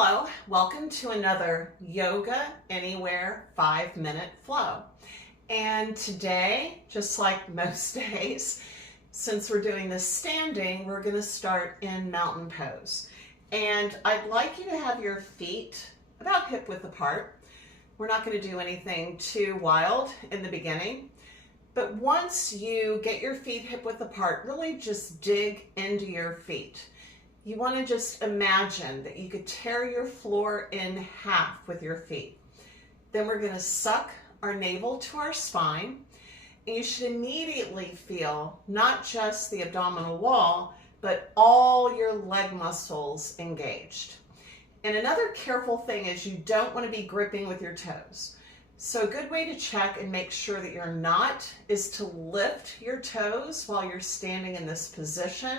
Hello, welcome to another Yoga Anywhere 5-minute flow. And today, just like most days, since we're doing this standing, we're going to start in mountain pose. And I'd like you to have your feet about hip width apart. We're not going to do anything too wild in the beginning. But once you get your feet hip width apart, really just dig into your feet. You want to just imagine that you could tear your floor in half with your feet. Then we're going to suck our navel to our spine, and you should immediately feel not just the abdominal wall, but all your leg muscles engaged. And another careful thing is you don't want to be gripping with your toes. So a good way to check and make sure that you're not is to lift your toes while you're standing in this position.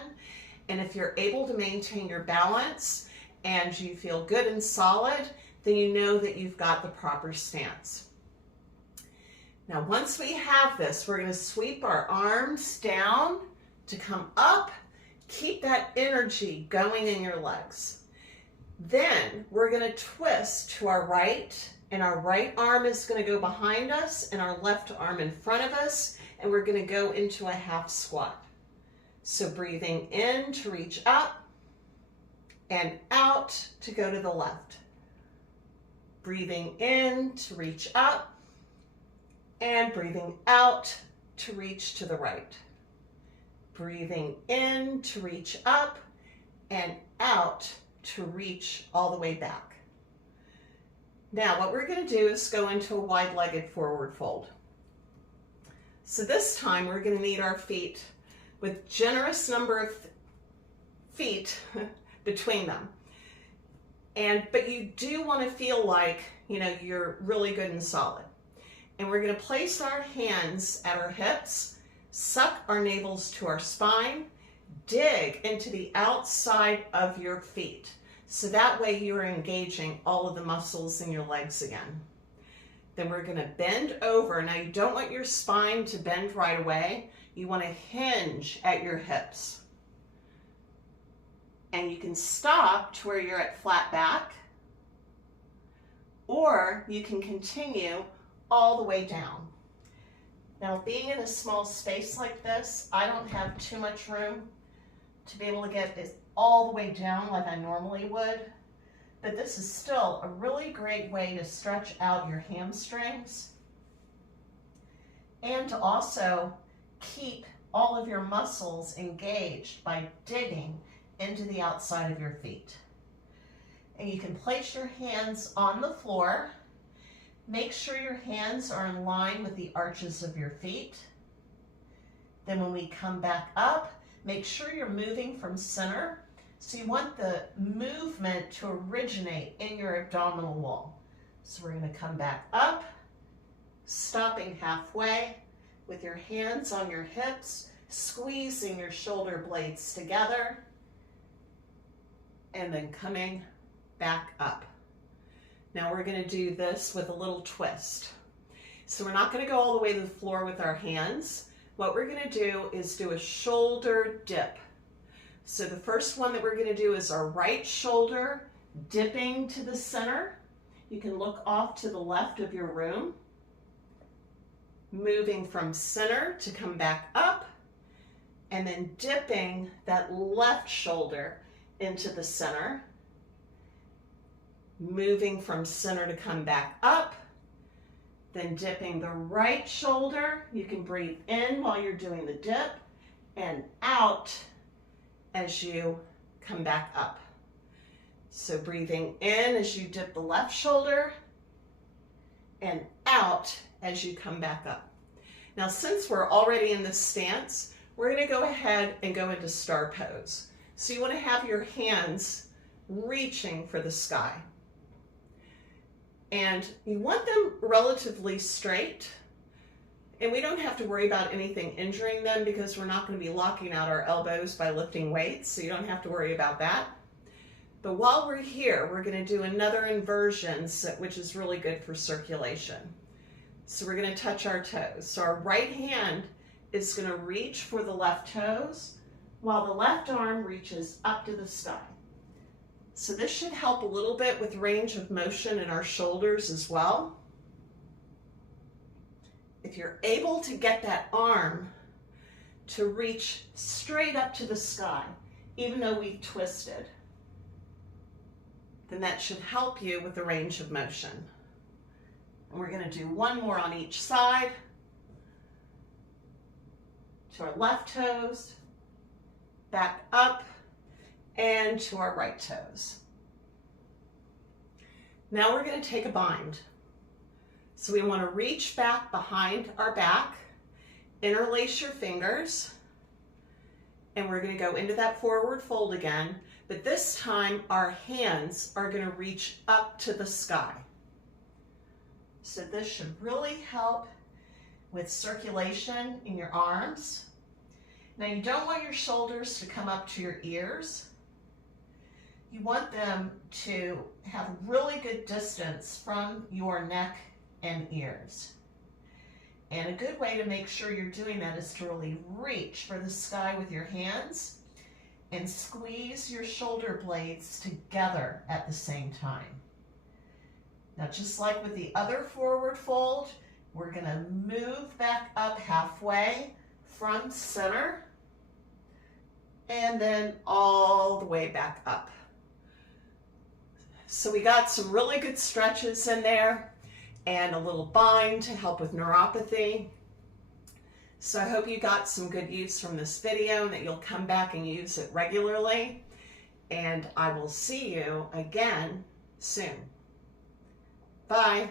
And if you're able to maintain your balance and you feel good and solid, then you know that you've got the proper stance. Now, once we have this, we're going to sweep our arms down to come up. Keep that energy going in your legs. Then we're going to twist to our right, and our right arm is going to go behind us and our left arm in front of us, and we're going to go into a half squat. So breathing in to reach up and out to go to the left. Breathing in to reach up and breathing out to reach to the right. Breathing in to reach up and out to reach all the way back. Now what we're going to do is go into a wide-legged forward fold. So this time we're going to need our feet with generous number of feet between them. But you do want to feel like, you're really good and solid. And we're going to place our hands at our hips, suck our navels to our spine, dig into the outside of your feet. So that way you are engaging all of the muscles in your legs again. Then we're going to bend over. Now you don't want your spine to bend right away. You want to hinge at your hips. And you can stop to where you're at flat back, or you can continue all the way down. Now, being in a small space like this, I don't have too much room to be able to get this all the way down like I normally would. But this is still a really great way to stretch out your hamstrings and to also keep all of your muscles engaged by digging into the outside of your feet. And you can place your hands on the floor. Make sure your hands are in line with the arches of your feet. Then when we come back up, make sure you're moving from center. So you want the movement to originate in your abdominal wall. So we're going to come back up, stopping halfway with your hands on your hips, squeezing your shoulder blades together, and then coming back up. Now we're going to do this with a little twist. So we're not going to go all the way to the floor with our hands. What we're going to do is do a shoulder dip. So the first one that we're going to do is our right shoulder dipping to the center. You can look off to the left of your room. Moving from center to come back up, and then dipping that left shoulder into the center. Moving from center to come back up, then dipping the right shoulder. You can breathe in while you're doing the dip and out as you come back up. So breathing in as you dip the left shoulder and out as you come back up. Now, since we're already in this stance, we're going to go ahead and go into star pose. So you want to have your hands reaching for the sky. And you want them relatively straight. And we don't have to worry about anything injuring them because we're not going to be locking out our elbows by lifting weights, so you don't have to worry about that. But while we're here, we're going to do another inversion, which is really good for circulation. So we're going to touch our toes. So our right hand is going to reach for the left toes, while the left arm reaches up to the sky. So this should help a little bit with range of motion in our shoulders as well. If you're able to get that arm to reach straight up to the sky, even though we've twisted, then that should help you with the range of motion. And we're going to do one more on each side. To our left toes, back up, and to our right toes. Now we're going to take a bind. So we want to reach back behind our back, interlace your fingers, and we're going to go into that forward fold again, but this time our hands are going to reach up to the sky. So this should really help with circulation in your arms. Now you don't want your shoulders to come up to your ears. You want them to have really good distance from your neck and ears. And a good way to make sure you're doing that is to really reach for the sky with your hands and squeeze your shoulder blades together at the same time. Now, just like with the other forward fold, we're going to move back up halfway from center and then all the way back up. So we got some really good stretches in there and a little bind to help with neuropathy. So I hope you got some good use from this video and that you'll come back and use it regularly. And I will see you again soon. Bye.